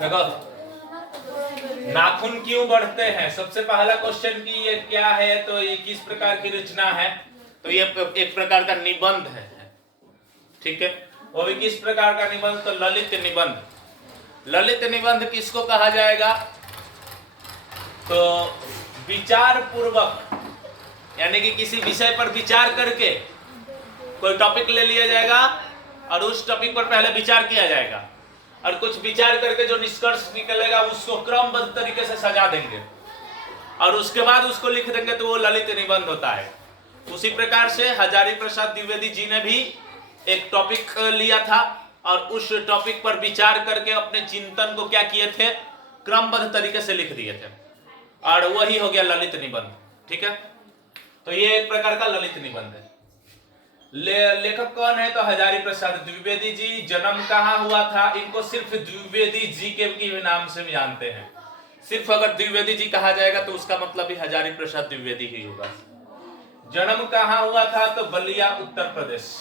देखो नाखून क्यों बढ़ते हैं, सबसे पहला क्वेश्चन की ये क्या है, तो ये किस प्रकार की रचना है, तो ये एक प्रकार का निबंध है, ठीक है। वो भी किस प्रकार का निबंध, तो ललित निबंध। ललित निबंध किसको कहा जाएगा, तो विचार पूर्वक, यानी कि किसी विषय पर विचार करके कोई टॉपिक ले लिया जाएगा और उस टॉपिक पर पहले विचार किया जाएगा और कुछ विचार करके जो निष्कर्ष निकलेगा उसको क्रमबद्ध तरीके से सजा देंगे और उसके बाद उसको लिख देंगे, तो वो ललित निबंध होता है। उसी प्रकार से हजारी प्रसाद द्विवेदी जी ने भी एक टॉपिक लिया था और उस टॉपिक पर विचार करके अपने चिंतन को क्या किए थे, क्रमबद्ध तरीके से लिख दिए थे और वही हो गया ललित निबंध, ठीक है। तो ये एक प्रकार का ललित निबंध है। लेखक कौन है, तो हजारी प्रसाद द्विवेदी जी। जन्म कहाँ हुआ था, इनको सिर्फ द्विवेदी जी के नाम से भी जानते हैं। सिर्फ अगर द्विवेदी जी कहा जाएगा तो उसका मतलब भी हजारी प्रसाद द्विवेदी ही होगा। जन्म कहाँ हुआ था, तो बलिया उत्तर प्रदेश,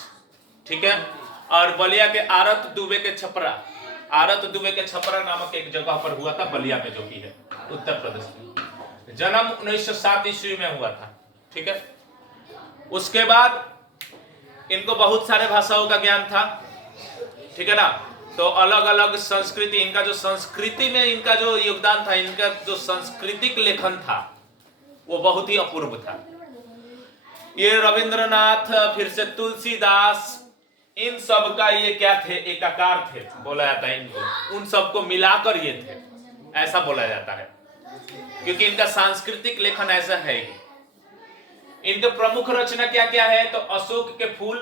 ठीक है। और बलिया के आरत दुबे के छपरा नामक एक जगह पर हुआ था, बलिया में, जो कि है उत्तर प्रदेश में। जन्म 1907 ईस्वी में हुआ था, ठीक है। उसके बाद इनको बहुत सारे भाषाओं का ज्ञान था, ठीक है ना। तो अलग अलग संस्कृति, इनका जो संस्कृति में इनका जो योगदान था, इनका जो सांस्कृतिक लेखन था वो बहुत ही अपूर्व था। ये रविंद्रनाथ, फिर से तुलसीदास, इन सब का ये क्या थे, एकाकार थे बोला जाता है इनको, उन सबको मिलाकर ये थे, ऐसा बोला जाता है, क्योंकि इनका सांस्कृतिक लेखन ऐसा है ही। इनके प्रमुख रचना क्या क्या है, तो अशोक के फूल,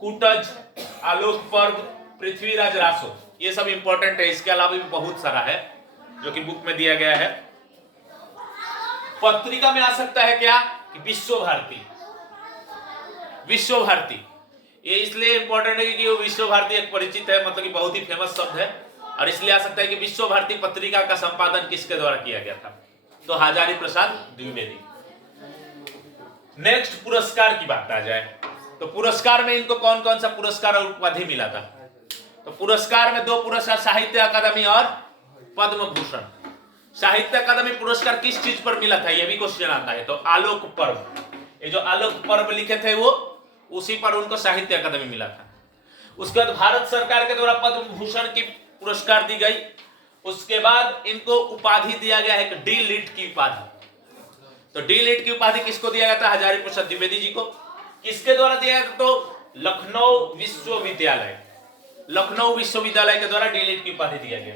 कूटज, आलोक पर्व, पृथ्वीराज रासो, ये सब इंपॉर्टेंट है। इसके अलावा भी बहुत सारा है जो कि बुक में दिया गया है। पत्रिका में आ सकता है क्या, कि विश्व भारती। विश्व भारती ये इसलिए इंपॉर्टेंट है क्योंकि वो विश्व भारती एक परिचित है, मतलब कि बहुत ही फेमस शब्द है, और इसलिए आ सकता है कि विश्व भारती पत्रिका का संपादन किसके द्वारा किया गया था, तो हजारी प्रसाद द्विवेदी। नेक्स्ट पुरस्कार की बात आ जाए, तो पुरस्कार में इनको कौन कौन सा पुरस्कार और उपाधि मिला था, तो पुरस्कार में 2 पुरस्कार, साहित्य अकादमी और पद्म भूषण। साहित्य अकादमी पुरस्कार किस चीज पर मिला था, यह भी क्वेश्चन आता है, तो आलोक पर्व, ये जो आलोक पर्व लिखे थे वो, उसी पर उनको साहित्य अकादमी मिला था। उसके बाद भारत सरकार के द्वारा पद्म भूषण की पुरस्कार दी गई। उसके बाद इनको उपाधि दिया गया है, डी लिट की उपाधि। तो डी लिट की उपाधि किसको दिया गया था, हजारी प्रसाद द्विवेदी जी को। किसके द्वारा दिया गया था, तो लखनऊ विश्वविद्यालय, लखनऊ विश्वविद्यालय के द्वारा डी लिट की उपाधि दिया गया।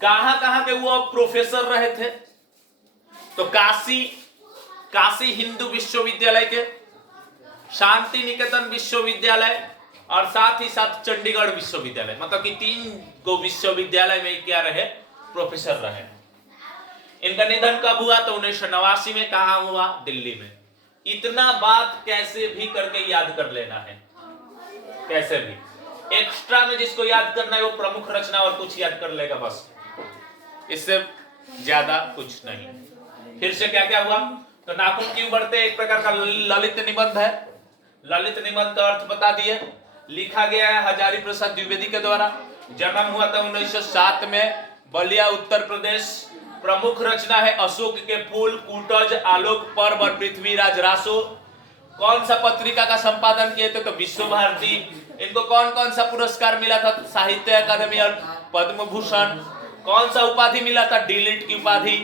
कहां कहां के वो प्रोफेसर रहे थे, तो काशी हिंदू विश्वविद्यालय के, शांति निकेतन विश्वविद्यालय और साथ ही साथ चंडीगढ़ विश्वविद्यालय, मतलब कि 3 गो विश्वविद्यालय में क्या रहे, प्रोफेसर रहे। इनका निधन कब हुआ, तो 1989 में। कहां हुआ, दिल्ली में। इतना बात कैसे भी करके याद कर लेना है, कैसे भी। एक्स्ट्रा में जिसको याद करना है वो प्रमुख रचना और कुछ याद कर लेगा बस, इससे ज्यादा कुछ नहीं। फिर से क्या क्या हुआ, तो नाखून क्यों बढ़ते, एक प्रकार का ललित निबंध है। ललित निबंध का अर्थ बता दिए। लिखा गया है हजारी प्रसाद द्विवेदी के द्वारा। जन्म हुआ था 1907 में, बलिया उत्तर प्रदेश। प्रमुख रचना है अशोक के फूल, कूटज, आलोक पर्व और पृथ्वीराज रासो। कौन सा पत्रिका का संपादन किए थे, तो विश्व भारती। इनको कौन कौन सा पुरस्कार मिला था, साहित्य अकादमी और पद्म भूषण। कौन सा उपाधि मिला था, डी लिट की उपाधि।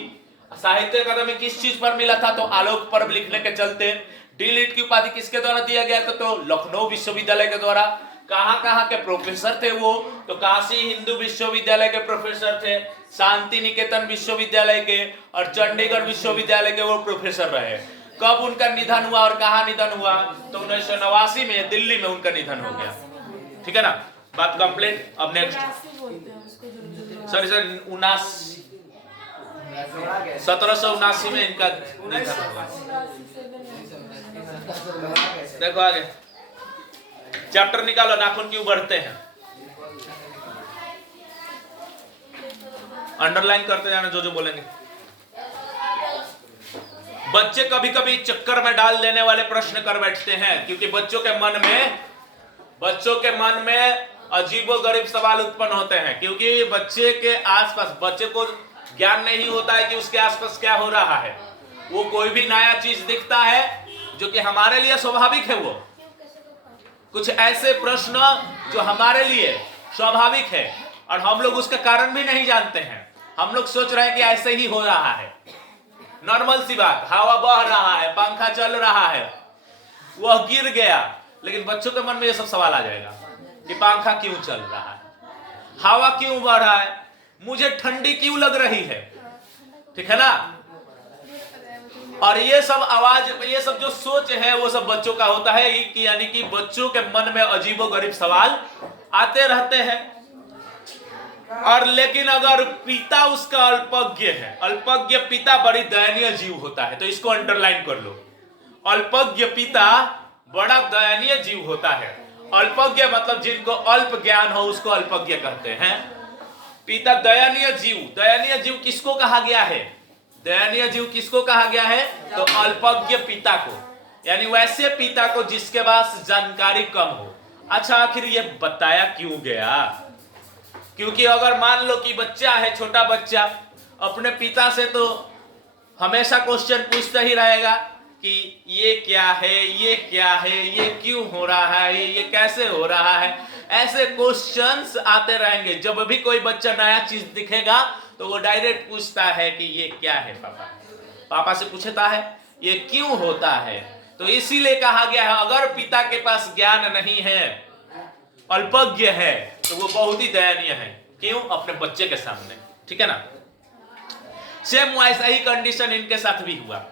साहित्य अकादमी किस चीज पर मिला था, तो आलोक पर्व लिखने के चलते। डी लिट की उपाधि किसके द्वारा दिया गया था, तो लखनऊ विश्वविद्यालय के द्वारा। कहां के प्रोफेसर थे वो, तो काशी हिंदू विश्वविद्यालय के प्रोफेसर थे, शांति निकेतन विश्वविद्यालय के और चंडीगढ़ विश्वविद्यालय के वो प्रोफेसर रहे। कब उनका निधन हुआ और कहां निधन हुआ, तो 1989 में दिल्ली में उनका निधन हो गया, ठीक है ना। बात कंप्लीट। अब नेक्स्ट, सॉरी 1779 में इनका निधन हुआ। देखो आगे चैप्टर निकालो, नाखून क्यों बढ़ते हैं, अंडरलाइन करते जाना जो जो बोलेंगे। बच्चे कभी कभी चक्कर में डाल देने वाले प्रश्न कर बैठते हैं, क्योंकि बच्चों के मन में अजीबोगरीब सवाल उत्पन्न होते हैं, क्योंकि बच्चे के आसपास, बच्चे को ज्ञान नहीं होता है कि उसके आसपास क्या हो रहा है। वो कोई भी नया चीज दिखता है जो कि हमारे लिए स्वाभाविक है, वो कुछ ऐसे प्रश्न जो हमारे लिए स्वाभाविक है और हम लोग उसका कारण भी नहीं जानते हैं, हम लोग सोच रहे हैं कि ऐसे ही हो रहा है, नॉर्मल सी बात, हवा बह रहा है, पंखा चल रहा है, वह गिर गया, लेकिन बच्चों के मन में ये सब सवाल आ जाएगा कि पंखा क्यों चल रहा है, हवा क्यों बह रहा है, मुझे ठंडी क्यों लग रही है, ठीक है ना। और ये सब आवाज, ये सब जो सोच है वो सब बच्चों का होता है, कि यानी कि बच्चों के मन में अजीबोगरीब सवाल आते रहते हैं। और लेकिन अगर पिता उसका अल्पज्ञ है, अल्पज्ञ पिता बड़ी दयनीय जीव होता है, तो इसको अंडरलाइन कर लो, अल्पज्ञ पिता बड़ा दयनीय जीव होता है। अल्पज्ञ मतलब जिनको अल्प ज्ञान हो उसको अल्पज्ञ कहते हैं। पिता दयनीय जीव, दयनीय जीव किसको कहा गया है, दयनीय जीव किसको कहा गया है, तो अल्पज्ञ पिता को, यानी वैसे पिता को जिसके पास जानकारी कम हो। अच्छा, आखिर ये बताया क्यों गया, क्योंकि अगर मान लो कि बच्चा है, छोटा बच्चा अपने पिता से तो हमेशा क्वेश्चन पूछता ही रहेगा कि ये क्या है, ये क्या है, ये क्यों हो रहा है, ये कैसे हो रहा है, ऐसे क्वेश्चंस आते रहेंगे। जब भी कोई बच्चा नया चीज दिखेगा तो वो डायरेक्ट पूछता है कि ये क्या है, पापा, पापा से पूछता है ये क्यों होता है। तो इसीलिए कहा गया है अगर पिता के पास ज्ञान नहीं है, अल्पज्ञ है, तो वो बहुत ही दयनीय है। क्यों, अपने बच्चे के सामने, ठीक है ना। सेम वैसा ही कंडीशन इनके साथ भी हुआ।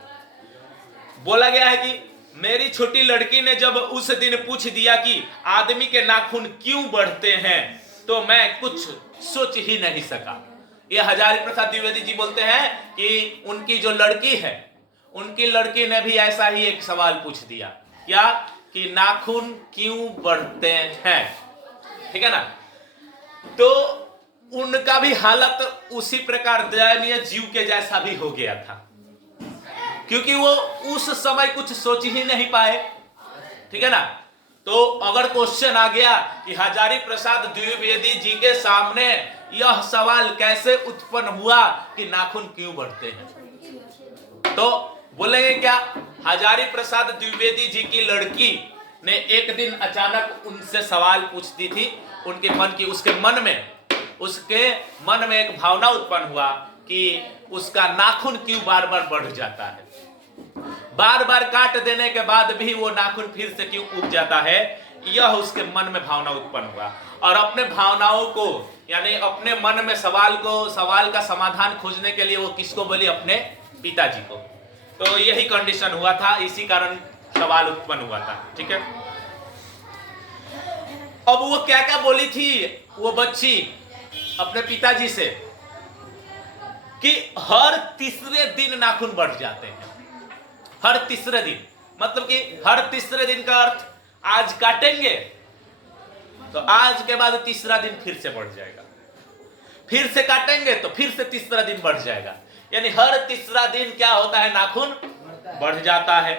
बोला गया है कि मेरी छोटी लड़की ने जब उस दिन पूछ दिया कि आदमी के नाखून क्यों बढ़ते हैं, तो मैं कुछ सोच ही नहीं सका। ये हजारी प्रसाद द्विवेदी जी बोलते हैं कि उनकी जो लड़की है, उनकी लड़की ने भी ऐसा ही एक सवाल पूछ दिया, क्या, कि नाखून क्यों बढ़ते हैं, ठीक है ना। तो उनका भी हालत उसी प्रकार दयनीय जीव के जैसा भी हो गया था, क्योंकि वो उस समय कुछ सोच ही नहीं पाए, ठीक है ना। तो अगर क्वेश्चन आ गया कि हजारी प्रसाद द्विवेदी जी के सामने यह सवाल कैसे उत्पन्न हुआ कि नाखून क्यों बढ़ते हैं, तो बोलेंगे क्या, हजारी प्रसाद द्विवेदी जी की लड़की ने एक दिन अचानक उनसे सवाल पूछती थी, उनके मन की, उसके मन में एक भावना उत्पन्न हुआ कि उसका नाखून क्यों बार बार बढ़ जाता है, बार बार काट देने के बाद भी वो नाखून फिर से क्यों उग जाता है, यह उसके मन में भावना उत्पन्न हुआ। और अपने भावनाओं को, यानी अपने मन में सवाल का समाधान खोजने के लिए वो किसको बोली, अपने पिताजी को। तो यही कंडीशन हुआ था, इसी कारण सवाल उत्पन्न हुआ था, ठीक है। अब वो क्या क्या बोली थी वो बच्ची अपने पिताजी से, कि हर तीसरे दिन नाखून बढ़ जाते हैं, हर तीसरे दिन, मतलब कि हर तीसरे दिन का अर्थ आज काटेंगे तो आज के बाद तीसरा दिन फिर से बढ़ जाएगा, फिर से काटेंगे तो फिर से तीसरा दिन बढ़ जाएगा, यानी हर तीसरा दिन क्या होता है, नाखून बढ़ जाता है।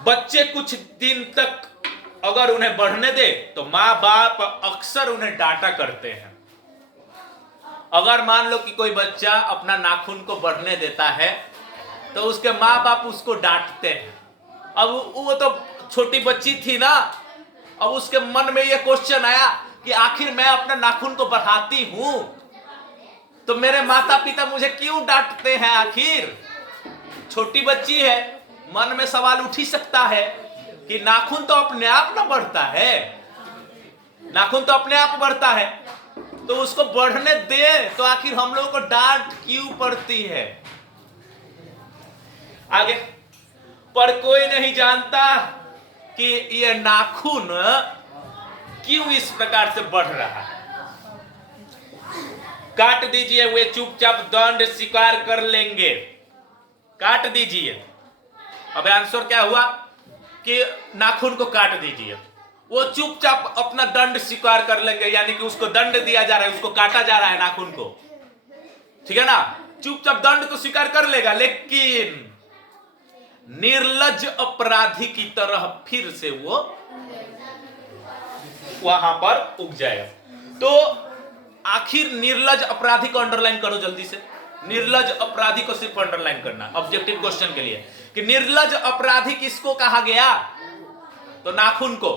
बच्चे कुछ दिन तक अगर उन्हें बढ़ने दे तो माँ बाप अक्सर उन्हें डांटा करते हैं। अगर मान लो कि कोई बच्चा अपना नाखून को बढ़ने देता है तो उसके माँ बाप उसको डांटते हैं। अब वो तो छोटी बच्ची थी ना, अब उसके मन में ये क्वेश्चन आया कि आखिर मैं अपने नाखून को बढ़ाती हूं तो मेरे माता पिता मुझे क्यों डांटते हैं, आखिर छोटी बच्ची है, मन में सवाल उठ ही सकता है कि नाखून तो अपने आप ना बढ़ता है, नाखून तो अपने आप बढ़ता है, तो उसको बढ़ने दे तो आखिर हम लोगों को डांट क्यों पड़ती है। आगे, पर कोई नहीं जानता कि यह नाखून क्यों इस प्रकार से बढ़ रहा है। काट दीजिए, वे चुपचाप दंड स्वीकार कर लेंगे, काट दीजिए। अब आंसर क्या हुआ कि नाखून को काट दीजिए, वो चुपचाप अपना दंड स्वीकार कर लेंगे, यानी कि उसको दंड दिया जा रहा है, उसको काटा जा रहा है नाखून को, ठीक है ना, चुपचाप दंड को स्वीकार कर लेगा। लेकिन निर्लज्ज अपराधी की तरह फिर से वो वहां पर उग जाएगा। तो आखिर निर्लज अपराधी को अंडरलाइन करो जल्दी से। निर्लज अपराधी को सिर्फ अंडरलाइन करना ऑब्जेक्टिव क्वेश्चन के लिए कि निर्लज अपराधी किसको कहा गया, तो नाखून को।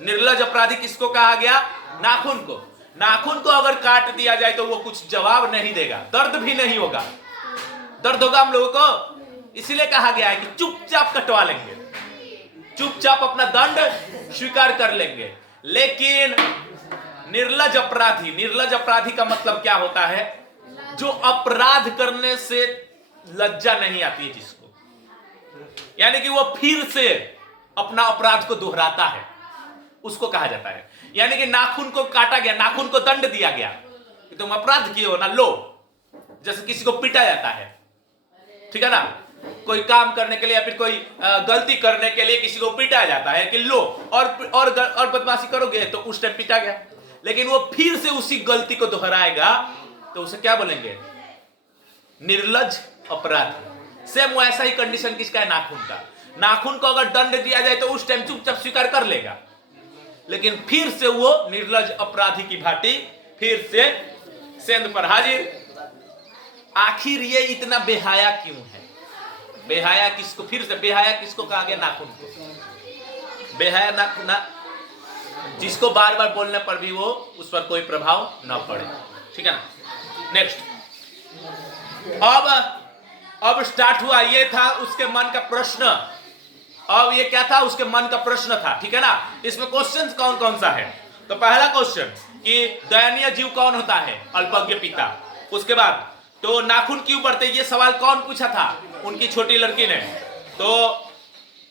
निर्लज अपराधी किसको कहा गया, नाखून को। नाखून को अगर काट दिया जाए तो वो कुछ जवाब नहीं देगा, दर्द भी नहीं होगा। दर्द होगा हम लोगों को, इसीलिए कहा गया है कि चुपचाप कटवा लेंगे, चुपचाप अपना दंड स्वीकार कर लेंगे। लेकिन निर्लज अपराधी, निर्लज अपराधी का मतलब क्या होता है, जो अपराध करने से लज्जा नहीं आती है जिसको, यानी कि वो फिर से अपना अपराध को दोहराता है, उसको कहा जाता है। यानी कि नाखून को काटा गया, नाखून को दंड दिया गया कि तुम अपराध किए हो ना, लो। जैसे किसी को पीटा जाता है, ठीक है ना, कोई काम करने के लिए या फिर कोई गलती करने के लिए किसी को पीटा जाता है कि लो और बदमाशी करोगे तो उस टाइम पीटा गया। लेकिन वो फिर से उसी गलती को दोहराएगा तो उसे क्या बोलेंगे, निर्लज अपराधी। सेम वैसा ही कंडीशन किसका है, नाखून का। नाखून को अगर दंड दिया जाए तो उस टाइम चुपचाप स्वीकार कर लेगा, लेकिन फिर से वो निर्लज अपराधी की भांति फिर से सेंध पर हाजिर। आखिर ये इतना बेहाया क्यों है, बेहाया किसको, फिर से बेहाया किसको कहा गया, नाखून को। बेहाया ना जिसको बार बार बोलने पर भी वो उस पर कोई प्रभाव ना पड़े, ठीक है ना। नेक्स्ट, अब स्टार्ट हुआ, ये था उसके मन का प्रश्न। अब ये क्या था, उसके मन का प्रश्न था, ठीक है ना। इसमें क्वेश्चंस कौन कौन सा है, तो पहला क्वेश्चन कि दयनीय जीव कौन होता है, अल्पज्ञ पिता। उसके बाद तो नाखून क्यों बढ़ते, ये सवाल कौन पूछा था, उनकी छोटी लड़की ने। तो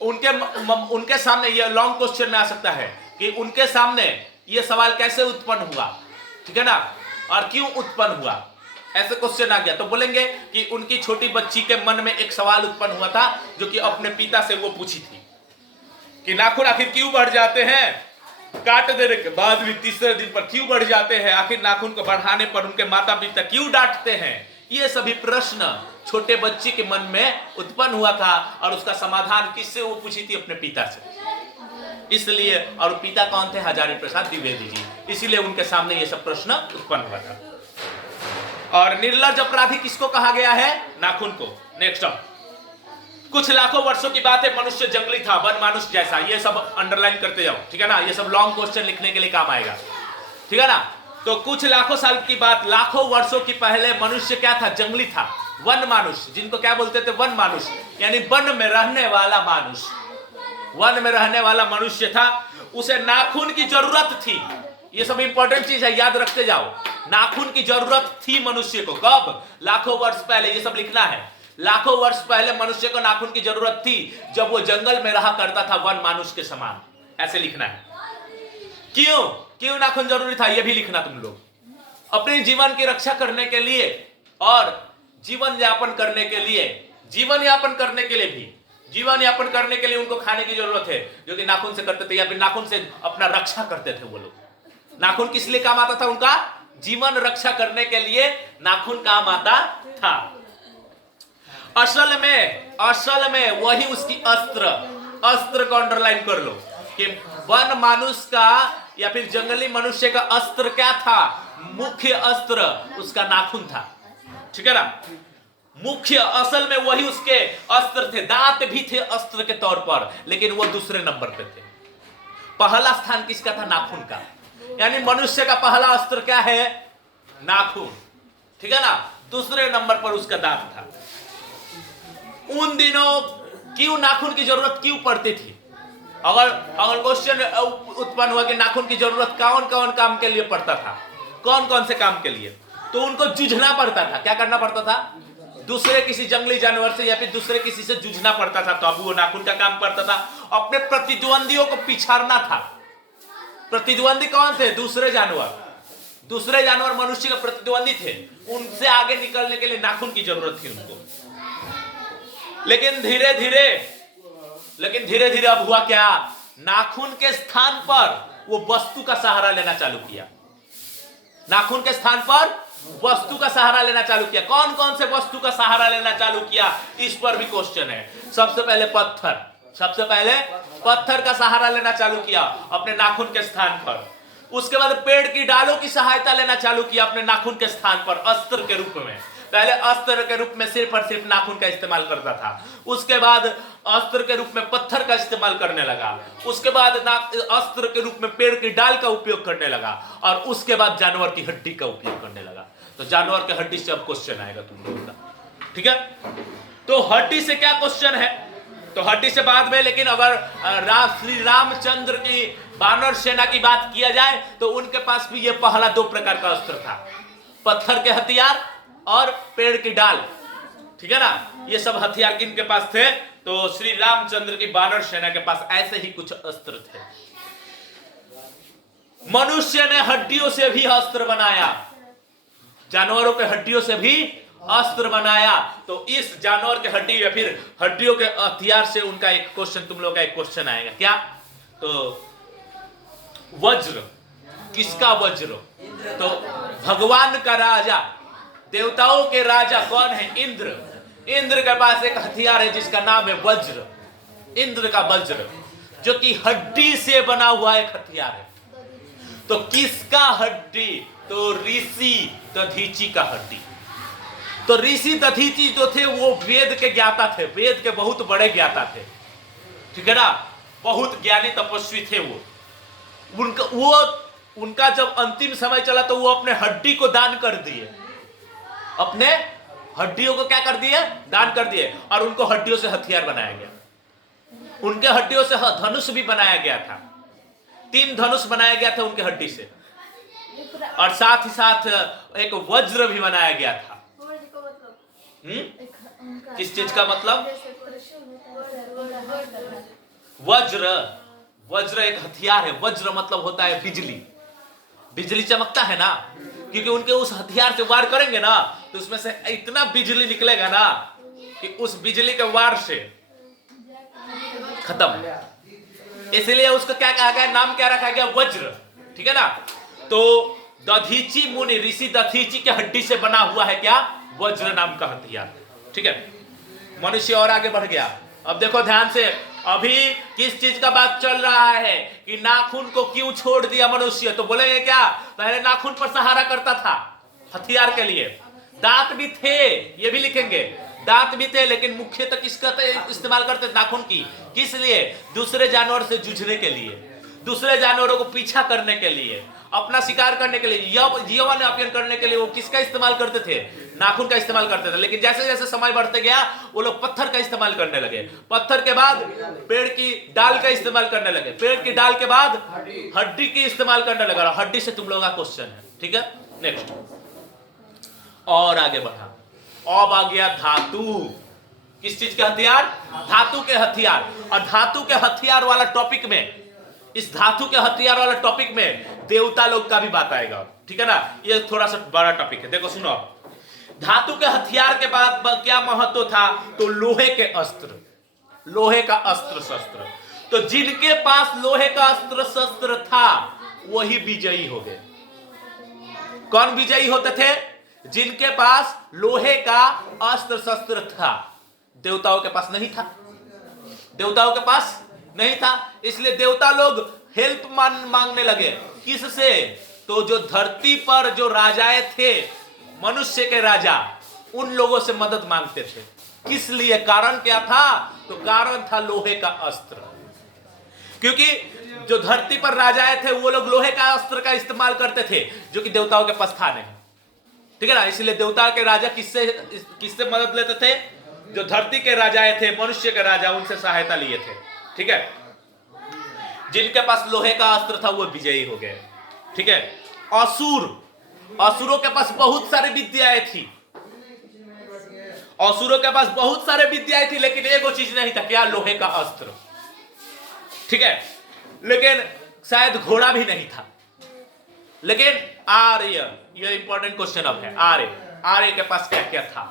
उनके सामने ये लॉन्ग क्वेश्चन में आ सकता है कि उनके सामने ये सवाल कैसे उत्पन्न हुआ, ठीक है ना, और क्यों उत्पन्न हुआ, ऐसे क्वेश्चन आ गया। तो बोलेंगे कि उनकी छोटी बच्ची के मन में एक सवाल उत्पन्न हुआ था जो कि अपने पिता से वो पूछी थी कि नाखून आखिर क्यों बढ़ जाते हैं, काट देने के बाद भी तीसरे दिन पर क्यों बढ़ जाते हैं, आखिर नाखून को बढ़ाने पर उनके माता पिता क्यों डांटते हैं। ये सभी प्रश्न छोटे बच्चे के मन में उत्पन्न हुआ था और उसका समाधान किससे वो पूछी थी, अपने पिता से। इसलिए, और पिता कौन थे, हजारी प्रसाद द्विवेदी जी, इसीलिए उनके सामने ये सब प्रश्न उत्पन्न हुआ था। और निर्लज अपराधी किसको कहा गया है, नाखून को। नेक्स्ट, कुछ लाखों वर्षों की बात है, मनुष्य जंगली था, वन मानुष जैसा। ये सब अंडरलाइन करते जाओ, ठीक है ना, ये सब लॉन्ग क्वेश्चन लिखने के लिए काम आएगा, ठीक है ना। तो कुछ लाखों साल की बात, लाखों वर्षों की पहले मनुष्य क्या था, जंगली था, वन मानुष, जिनको क्या बोलते थे, वन मानुष, यानी वन में रहने वाला मानुष, वन में रहने वाला मनुष्य था। उसे नाखून की जरूरत थी, ये सब इंपॉर्टेंट चीज है, याद रखते जाओ। नाखून की जरूरत थी मनुष्य को, कब, लाखों वर्ष पहले, ये सब लिखना है। लाखों वर्ष पहले मनुष्य को नाखून की जरूरत थी, जब वो जंगल में रहा करता था वन मानुष के समान, ऐसे लिखना है। क्यों नाखून जरूरी था, ये भी लिखना तुम लोग। अपने जीवन की रक्षा करने के लिए और जीवन यापन करने के लिए, जीवन यापन करने के लिए भी, जीवन यापन करने के लिए उनको खाने की जरूरत है, जो कि नाखून से करते थे, या फिर नाखून से अपना रक्षा करते थे वो लोग। नाखून किस लिए काम आता था, उनका जीवन रक्षा करने के लिए नाखून काम आता था। असल में वही उसकी अस्त्र को अंडरलाइन कर लो कि वन मानुष का या फिर जंगली मनुष्य का अस्त्र क्या था, मुख्य अस्त्र उसका नाखून था, ठीक है ना। मुख्य, असल में वही उसके अस्त्र थे, दांत भी थे अस्त्र के तौर पर, लेकिन वो दूसरे नंबर पे थे। पहला स्थान किसका था, नाखून का, यानी मनुष्य का पहला अस्त्र क्या है, नाखून, ठीक है ना। दूसरे नंबर पर उसका दांत था। उन दिनों क्यों नाखून की जरूरत क्यों पड़ती थी, अगर क्वेश्चन उत्पन्न हुआ कि नाखून की जरूरत कौन कौन काम के लिए पड़ता था, कौन कौन से काम के लिए, तो उनको जूझना पड़ता था। क्या करना पड़ता था, दूसरे किसी जंगली जानवर से या फिर दूसरे किसी से जूझना पड़ता था, तो अब वो नाखून का काम करता था। अपने प्रतिद्वंदियों को पिछाड़ना था। प्रतिद्वंदी कौन थे, दूसरे जानवर मनुष्य के प्रतिद्वंदी थे, उनसे आगे निकलने के लिए नाखून की जरूरत थी उनको। लेकिन धीरे धीरे अब हुआ क्या, नाखून के स्थान पर वो वस्तु का सहारा लेना चालू किया। नाखून के स्थान पर वस्तु का सहारा लेना चालू किया। कौन कौन से वस्तु का सहारा लेना चालू किया, इस पर भी क्वेश्चन है। सबसे पहले पत्थर, सबसे पहले पत्थर का सहारा लेना चालू किया अपने नाखून के स्थान पर। उसके बाद पेड़ की डालों की सहायता लेना चालू किया अपने नाखून के स्थान पर अस्त्र के रूप में। पहले अस्त्र के रूप में सिर्फ और सिर्फ नाखून का इस्तेमाल करता था, उसके बाद अस्त्र के रूप में पत्थर का इस्तेमाल करने लगा, उसके बाद अस्त्र के रूप में पेड़ की डाल का उपयोग करने लगा, और उसके बाद जानवर की हड्डी का उपयोग करने लगा। तो जानवर की हड्डी से अब क्वेश्चन आएगा तुम लोगों का, ठीक है। तो हड्डी से क्या क्वेश्चन है, तो हड्डी से बाद में, लेकिन अगर श्री रामचंद्र की वानर सेना की बात किया जाए तो उनके पास भी ये पहला दो प्रकार का अस्त्र था, पत्थर के हथियार और पेड़ की डाल, ठीक है ना। ये सब हथियार किनके पास थे, तो श्री रामचंद्र की वानर सेना के पास ऐसे ही कुछ अस्त्र थे। मनुष्य ने हड्डियों से भी अस्त्र बनाया, जानवरों के हड्डियों से भी अस्त्र बनाया। तो इस जानवर के हड्डी या फिर हड्डियों के हथियार से उनका एक क्वेश्चन, तुम लोग का एक क्वेश्चन आएगा, क्या, तो वज्र, किसका वज्र, तो भगवान का राजा, देवताओं के राजा कौन है, इंद्र। इंद्र के पास एक हथियार है जिसका नाम है वज्र, इंद्र का वज्र, जो कि हड्डी से बना हुआ एक हथियार है। तो किसका हड्डी, तो ऋषि दधीची का हड्डी। तो ऋषि दधीची जो थे वो वेद के ज्ञाता थे, वेद के बहुत बड़े ज्ञाता थे, ठीक है ना, बहुत ज्ञानी तपस्वी थे वो। उनका जब अंतिम समय चला तो वो अपने हड्डी को दान कर दिए, अपने हड्डियों को क्या कर दिए, दान कर दिए, और उनको हड्डियों से हथियार बनाया गया। उनके हड्डियों से धनुष भी बनाया गया था, 3 धनुष बनाया गया था उनके हड्डी से, और साथ ही साथ एक वज्र भी बनाया गया था। किस चीज का मतलब, वज्र, वज्र एक हथियार है। वज्र मतलब होता है बिजली, बिजली चमकता है ना, क्योंकि उनके उस हथियार से वार करेंगे ना तो उसमें से इतना बिजली निकलेगा ना कि उस बिजली के वार से खत्म। इसलिए उसको क्या कहा गया, नाम क्या रखा गया, वज्र, ठीक है ना। तो दधीची मुनि, ऋषि दधीची के हड्डी से बना हुआ है क्या, वज्र नाम का हथियार, ठीक है। मनुष्य और आगे बढ़ गया। अब देखो ध्यान से, अभी किस चीज का बात चल रहा है कि नाखून को क्यों छोड़ दिया मनुष्य, तो बोलेंगे क्या, पहले नाखून पर सहारा करता था हथियार के लिए, दांत भी थे, ये भी लिखेंगे, दांत भी थे, लेकिन मुख्यतः किसका इस्तेमाल करते, नाखून की, किस लिए, दूसरे जानवर से जूझने के लिए, दूसरे जानवरों को पीछा करने के लिए, अपना शिकार करने के लिए, यौन व्यापन करने के लिए वो किसका इस्तेमाल करते थे, नाखून का इस्तेमाल करते थे। लेकिन जैसे जैसे समय बढ़ते गया वो लोग पत्थर का इस्तेमाल करने लगे, पत्थर के बाद पेड़ की डाल का इस्तेमाल करने लगे, पेड़ की डाल के बाद हड्डी की इस्तेमाल करने लगा। हड्डी से तुम लोगों का क्वेश्चन है, ठीक है। नेक्स्ट और आगे बढ़ा, अब आ गया धातु। किस चीज के हथियार, धातु के हथियार। और धातु के हथियार वाला टॉपिक में, इस धातु के हथियार वाला टॉपिक में देवता लोग का भी बात आएगा, ठीक है ना। ये थोड़ा सा बड़ा टॉपिक है, देखो सुनो। धातु के हथियार के बाद क्या महत्व था, तो लोहे के अस्त्र, लोहे का अस्त्र शस्त्र। तो जिनके पास लोहे का अस्त्र शस्त्र था वही विजयी हो गए। कौन विजयी होते थे, जिनके पास लोहे का अस्त्र शस्त्र था। देवताओं के पास नहीं था, देवताओं के पास नहीं था, इसलिए देवता लोग हेल्प मांगने लगे, किससे, तो जो धरती पर जो राजाएं थे, मनुष्य के राजा, उन लोगों से मदद मांगते थे। किस लिए, कारण क्या था, तो कारण था लोहे का अस्त्र। क्योंकि जो धरती पर राजाएं थे वो लोग लोहे का अस्त्र का इस्तेमाल करते थे, जो कि देवताओं के पास था नहीं, ठीक है ना। इसलिए देवता के राजा किससे मदद लेते थे, जो धरती के राजाएं थे, मनुष्य के राजा, उनसे सहायता लिए थे, ठीक है। जिनके पास लोहे का अस्त्र था वो विजयी हो गए, ठीक है। असुर, असुरों के पास बहुत सारी विद्याएं थी, असुरों के पास बहुत सारे विद्याएं थी, लेकिन एक चीज नहीं था, क्या, लोहे का अस्त्र, ठीक है। लेकिन शायद घोड़ा भी नहीं था। लेकिन आर्य, ये इंपॉर्टेंट क्वेश्चन अब है, आर्य के पास क्या क्या था।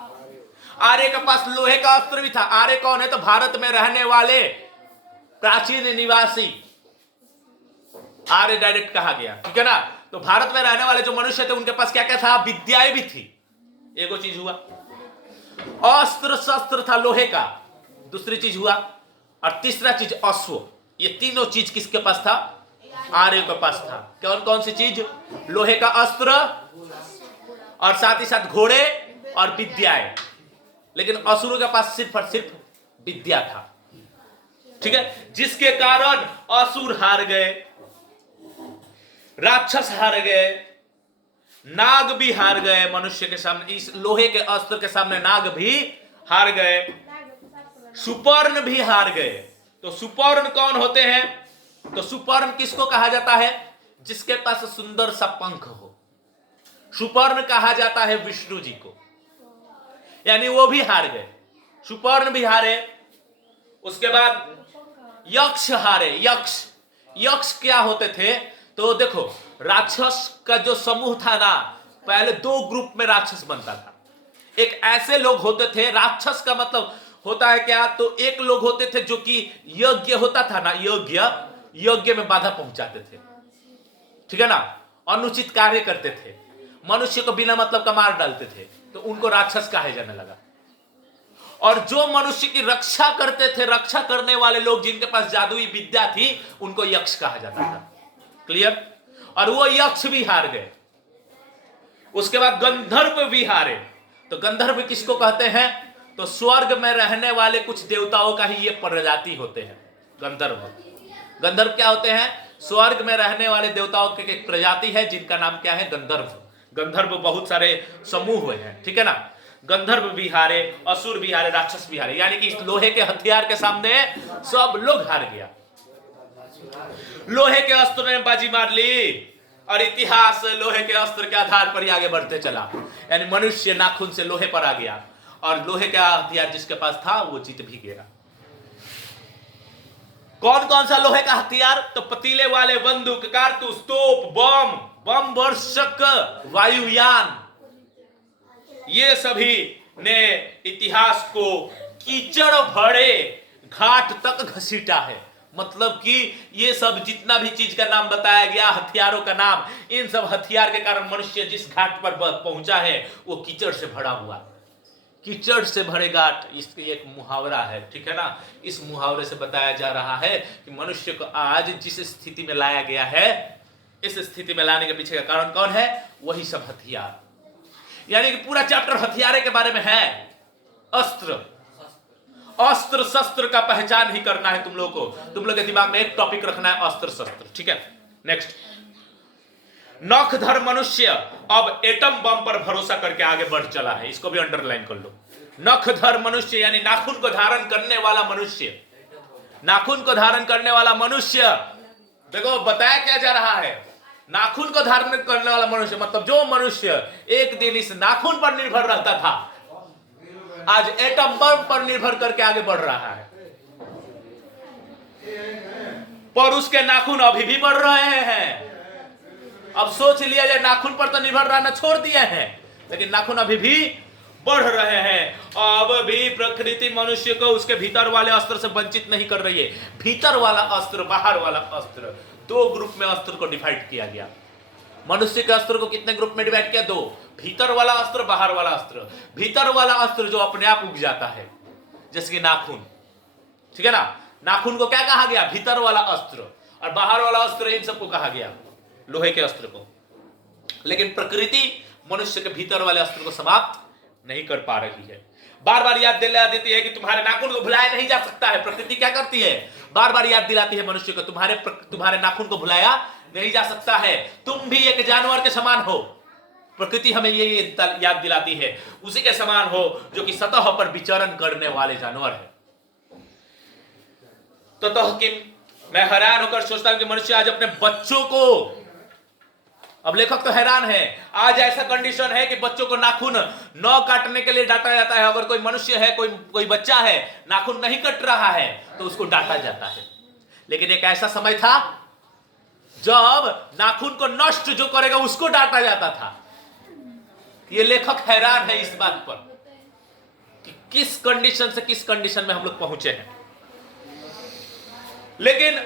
आर्य के पास लोहे का अस्त्र भी था। आर्य कौन है, तो भारत में रहने वाले प्राचीन निवासी, आर्य डायरेक्ट कहा गया, ठीक है ना। तो भारत में रहने वाले जो मनुष्य थे उनके पास क्या क्या था, विद्याएं भी थी, एगो चीज हुआ। अस्त्र शस्त्र था लोहे का, दूसरी चीज हुआ और तीसरा चीज अश्व। ये तीनों चीज किसके पास था? आर्य के पास था। कौन कौन सी चीज? लोहे का अस्त्र और साथ ही साथ घोड़े और विद्याएं। लेकिन असुरों के पास सिर्फ और सिर्फ विद्या था। ठीक है, जिसके कारण असुर हार गए, राक्षस हार गए, नाग भी हार गए मनुष्य के सामने। इस लोहे के अस्त्र के सामने नाग भी हार गए, सुपर्ण भी हार गए। तो सुपर्ण कौन होते हैं? तो सुपर्ण किसको कहा जाता है? जिसके पास सुंदर सा पंख हो। सुपर्ण कहा जाता है विष्णु जी को। यानी वो भी हार गए, सुपर्ण भी हारे। उसके बाद यक्ष हारे। यक्ष क्या होते थे? तो देखो, राक्षस का जो समूह था ना, पहले दो ग्रुप में राक्षस बनता था। एक ऐसे लोग होते थे, राक्षस का मतलब होता है क्या? तो एक लोग होते थे जो कि यज्ञ होता था ना, यज्ञ में बाधा पहुंचाते थे। ठीक है ना, अनुचित कार्य करते थे, मनुष्य को बिना मतलब का मार डालते थे, तो उनको राक्षस कहा जाने लगा। और जो मनुष्य की रक्षा करते थे, रक्षा करने वाले लोग जिनके पास जादुई विद्या थी, उनको यक्ष कहा जाता था। क्लियर? और वो यक्ष भी हार गए। उसके बाद गंधर्व भी हारे। तो गंधर्व किसको कहते हैं? तो स्वर्ग में रहने वाले कुछ देवताओं का ही ये प्रजाति होते हैं, गंधर्व क्या होते हैं? स्वर्ग में रहने वाले देवताओं की एक प्रजाति है जिनका नाम क्या है? गंधर्व बहुत सारे समूह हुए हैं। ठीक है ना, गंधर्व भी हारे, असुर भी हारे, राक्षस भी हारे। यानी कि इस लोहे के हथियार के सामने सब लोग हार गया। लोहे के अस्त्र ने बाजी मार ली और इतिहास लोहे के अस्त्र के आधार पर ही आगे बढ़ते चला। यानी मनुष्य नाखून से लोहे पर आ गया और लोहे का हथियार जिसके पास था वो जीत भी गया। कौन कौन सा लोहे का हथियार? तो पतीले वाले बंदूक, कारतूस, तोप, बम वर्षक, वायुयान, ये सभी ने इतिहास को कीचड़ भरे घाट तक घसीटा है। मतलब कि ये सब जितना भी चीज का नाम बताया गया, हथियारों का नाम, इन सब हथियार के कारण मनुष्य जिस घाट पर पहुंचा है वो कीचड़ से भरा हुआ। कीचड़ से भरे घाट, इसकी एक मुहावरा है। ठीक है ना, इस मुहावरे से बताया जा रहा है कि मनुष्य को आज जिस स्थिति में लाया गया है, इस स्थिति में लाने के पीछे का कारण कौन है? वही सब हथियार। यानी कि पूरा चैप्टर हथियारे के बारे में है। अस्त्र शस्त्र का पहचान ही करना है तुम लोग को। तुम लोग के दिमाग में एक टॉपिक रखना है, अस्त्र शस्त्र। ठीक है, नेक्स्ट। नखधर मनुष्य अब एटम बम पर भरोसा करके आगे बढ़ चला है। इसको भी अंडरलाइन कर लो। नखधर मनुष्य यानी नाखून को धारण करने वाला मनुष्य। नाखून को धारण करने वाला मनुष्य, देखो बताया क्या जा रहा है? नाखून को धारण करने वाला मनुष्य मतलब जो मनुष्य एक दिन इस नाखून पर निर्भर रहता था, आज एटम बम पर निर्भर करके आगे बढ़ रहा है। पर उसके नाखून अभी भी बढ़ रहे हैं। अब सोच लिया जाए, नाखून पर तो निर्भर रहना छोड़ दिए हैं, लेकिन नाखून अभी भी बढ़ रहे हैं। अब भी प्रकृति मनुष्य को उसके भीतर वाले अस्त्र से वंचित नहीं कर रही है। भीतर वाला अस्त्र, बाहर वाला अस्त्र, दो ग्रुप में अस्त्र को डिवाइड किया गया। मनुष्य के अस्त्र को कितने ग्रुप में डिवाइड किया? दो। भीतर वाला अस्त्र, बाहर वाला अस्त्र। भीतर वाला अस्त्र जो अपने आप उग जाता है, जैसे कि नाखून। ठीक है ना, नाखून को क्या कहा गया? भीतर वाला अस्त्र। और बाहर वाला अस्त्र इन सबको कहा गया लोहे के अस्त्र को। लेकिन प्रकृति मनुष्य के भीतर वाले अस्त्र को समाप्त नहीं कर पा रही है। बार बार याद दिला देती है कि तुम्हारे नाखून को भुलाया नहीं जा सकता है। प्रकृति क्या करती है? बार बार याद दिलाती है मनुष्य को, तुम्हारे नाखून को भुलाया नहीं जा सकता है, तुम भी एक जानवर के समान हो। प्रकृति हमें ये याद दिलाती है, उसी के समान हो जो कि सतह पर विचरण करने वाले जानवर है। तो मैं हैरान होकर सोचता हूं कि मनुष्य आज अपने बच्चों को, अब लेखक तो हैरान है, आज ऐसा कंडीशन है कि बच्चों को नाखून न काटने के लिए डांटा जाता है। अगर कोई मनुष्य है, कोई बच्चा है, नाखून नहीं कट रहा है तो उसको डांटा जाता है। लेकिन एक ऐसा समय था जब नाखून को नष्ट जो करेगा उसको डांटा जाता था। ये लेखक हैरान है इस बात पर कि किस कंडीशन से किस कंडीशन में हम लोग पहुंचे हैं। लेकिन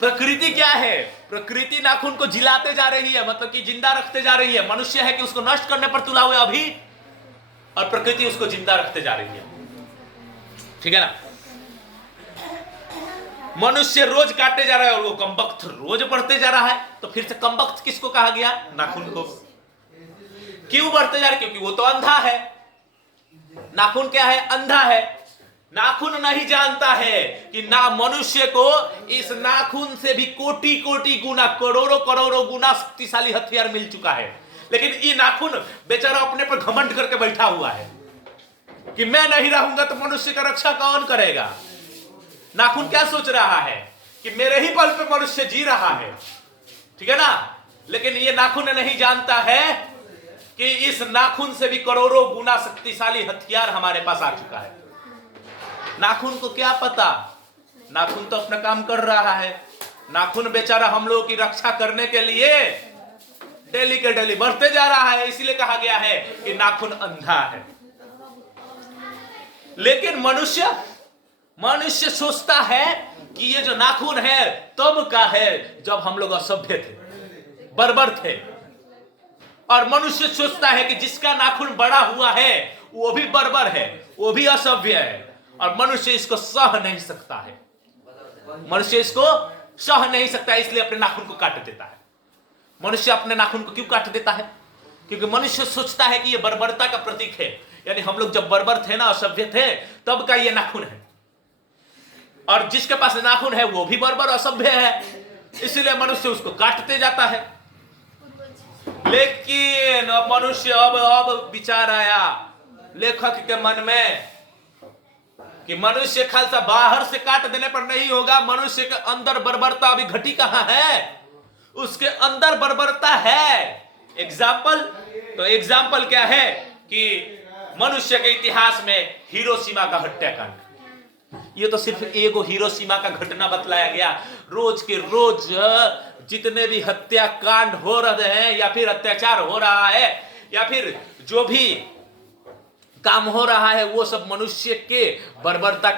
प्रकृति क्या है? प्रकृति नाखून को जिलाते जा रही है, मतलब कि जिंदा रखते जा रही है। मनुष्य है कि उसको नष्ट करने पर तुला हुआ अभी, और प्रकृति उसको जिंदा रखते जा रही है। ठीक है ना? मनुष्य रोज काटे जा रहा है और वो कमबख्त रोज बढ़ते जा रहा है। तो फिर से कमबख्त किसको कहा गया? नाखून को। क्यों बढ़ते जा रहे? क्योंकि वो तो अंधा है। नाखून क्या है? अंधा है। नाखून नहीं जानता है कि ना मनुष्य को इस नाखून से भी कोटि कोटि गुना, करोड़ों करोड़ों गुना शक्तिशाली हथियार मिल चुका है। लेकिन ये नाखून बेचारा अपने पर घमंड करके बैठा हुआ है कि मैं नहीं रहूंगा तो मनुष्य का रक्षा कौन करेगा। नाखून क्या सोच रहा है कि मेरे ही बल पे मनुष्य जी रहा है, ठीक है ना। लेकिन ये नाखून नहीं जानता है कि इस नाखून से भी करोड़ों गुना शक्तिशाली हथियार हमारे पास आ चुका है। नाखून को क्या पता? नाखून तो अपना काम कर रहा है। नाखून बेचारा हम लोगों की रक्षा करने के लिए डेली के डेली बढ़ते जा रहा है। इसीलिए कहा गया है कि नाखून अंधा है। लेकिन मनुष्य सोचता है कि ये जो नाखून है तब का है जब हम लोग असभ्य थे, बर्बर थे। और मनुष्य सोचता है कि जिसका नाखून बड़ा हुआ है वो भी बर्बर है, वो भी असभ्य है। और मनुष्य इसको सह नहीं सकता है। मनुष्य इसको सह नहीं सकता, इसलिए अपने नाखून को काट देता है। मनुष्य अपने नाखून को क्यों काट देता है? क्योंकि मनुष्य सोचता है कि ये बर्बरता का प्रतीक है। यानी हम लोग जब बर्बर थे ना, असभ्य थे, तब का ये नाखून है। और जिसके पास नाखून है वो भी बर्बर असभ्य है, इसीलिए मनुष्य उसको काटते जाता है। लेकिन मनुष्य अब विचार आया लेखक के मन में कि मनुष्य खालसा बाहर से काट देने पर नहीं होगा, मनुष्य के अंदर बर्बरता अभी घटी कहां है? उसके अंदर बर्बरता है। एग्जाम्पल क्या है कि मनुष्य के इतिहास में हिरोशिमा का हत्याकांड, ये तो सिर्फ एगो हिरोशिमा का घटना बतलाया गया। रोज के रोज जितने भी हत्याकांड हो रहे हैं या फिर अत्याचार हो रहा है या फिर जो भी काम हो रहा है वो सब मनुष्य के बर्बरता का